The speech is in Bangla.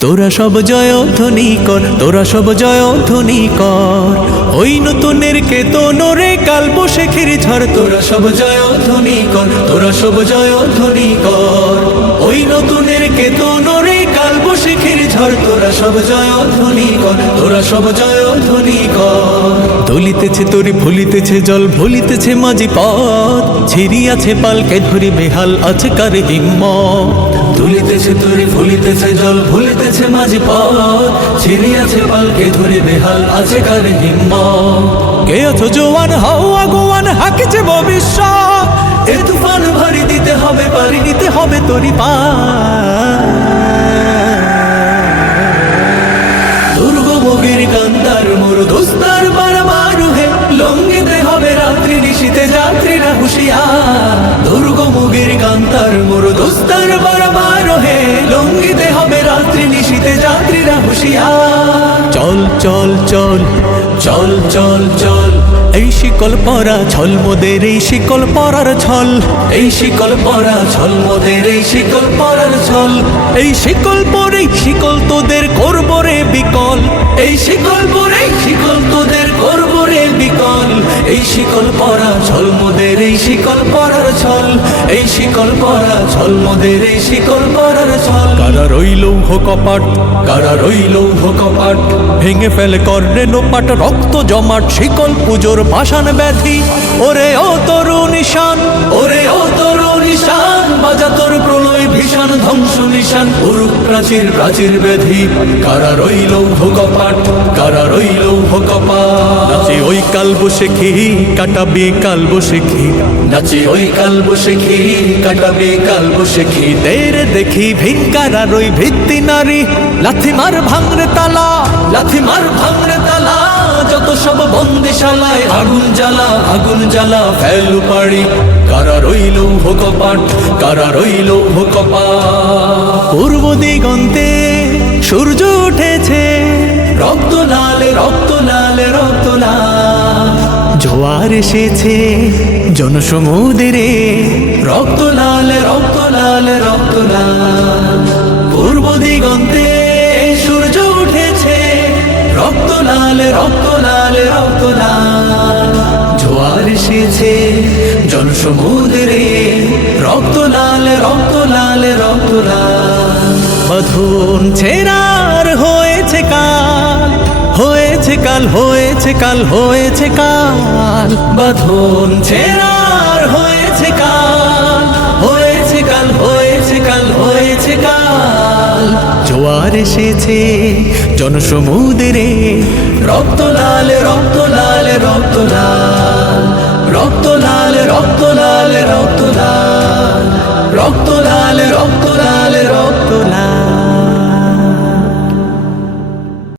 তোরা সব জয়ধ্বনি কর, তোরা সব জয়ধ্বনি কর, ওই নতুনের কেতনরে কাল বৈশাখীর ঝড়। তোরা সব জয়ধ্বনি কর, তোরা সব জয়ধ্বনি কর, ওই নতুনের কেতনরে কাল বৈশাখীর ঝড়। তোরা সব জয়ধ্বনি কর, তোরা সব জয়ধ্বনি কর। দলিতেছে তরি ভুলিতেছে জল, ভুলিতেছে মাঝি পথ, ছিড়িয়াছে পালকে ধরি বেহাল আছে কার হিম্মত। দুলিতেছে তরি ভুলিতেছে জল, ভুলিতেছে মাঝি পথ, ছিড়িয়াছে পালকে ধরে বেহাল আছে কার হিম্মত। কে আছো জোয়ান হও আগুয়ান, হাঁকিছে ভবিষ্যৎ, এ তুফান ভারী দিতে হবে পারি নিতে হবে তরি পা। দুর্গমগির কান্তার মোর দোস্তার বারবার হে, লঙ্ঘিতে হবে রাত্রি নিশীতে যাত্রীরা হুঁশিয়ার। দুর্গমগির কান্তার মোর দোস্তার বারবার হে, লঙ্ঘিতে হবে রাত্রি নিশীতে যাত্রীরা হুঁশিয়ার। চল চল চল চল চল চল, এই শিকল পরা ছল মোদের এই শিকল পরার ছল, এই শিকল পরা ছল মোদের এই শিকল পরার ছল। এই শিকল পরে শিকল তোদের করব রে বিকল, এই শিকল পরে শিকল তোদের করব রে বিকল। এই শিকল পরা ছল মোদের এই শিকল পরার ছল, এই শিকল পরা ছল মোদের এই শিকল পরার ছল। কারা রইল কপাট, কারা রইল কপাট, ভেঙে ফেলে কর্ণে নোপাট, রক্ত জমাট শিকল পুজোর পাষাণ ব্যাধি। ওরে ও তরু নিশান, ওরে ও তরু নিশান, বাজা তোর প্রলয় ভীষণ ধ্বংস নিশান, উরুক প্রাচীর প্রাচীর ব্যাধি। কারা রইল কপাট, কারা রইল কপাট, নাচে ওই কাল বৈশাখী কাটাবে কাল বৈশাখী, নাচে ওই কাল বৈশাখী কাটাবে কাল বৈশাখী। তেরে দেখি ভিনকারা রই ভিত্তি নারী, লাথি মার ভাঙরে তালা, লাথি মার ভাঙরে তালা। যত সব বন্দিশালায় আগুন জ্বালা, আগুন জ্বালা ফেলু পাড়ি। কারা রইল কপাট, কারা রইল কপাট। পূর্ব দিগন্তে সূর্য উঠেছে, রক্ত লালে রক্ত লালে রক্ত লাল। জোয়ার এসেছে জনসমুদ্রে, রক্ত লালে রক্ত লালে রক্ত লাল। পূর্ব দিগন্তে সূর্য উঠেছে, রক্ত লালে রক্ত লালে রক্ত লাল। জোয়ার এসেছে জনসমুদ্রে, রক্ত লালে রক্ত লালে রক্ত লাল। বাঁধন ছেড়ার হয়েছে কাল, হয়েছে কাল হয়েছে কাল হয়েছে কাল। বাঁধন ছেড়ার হয়েছে কাল, হয়েছে কাল হয়েছে কাল হয়েছে কাল। জোয়ার এসেছে জনসমুদ্রে, রক্ত লালে রক্ত লালে রক্ত লাল, রক্ত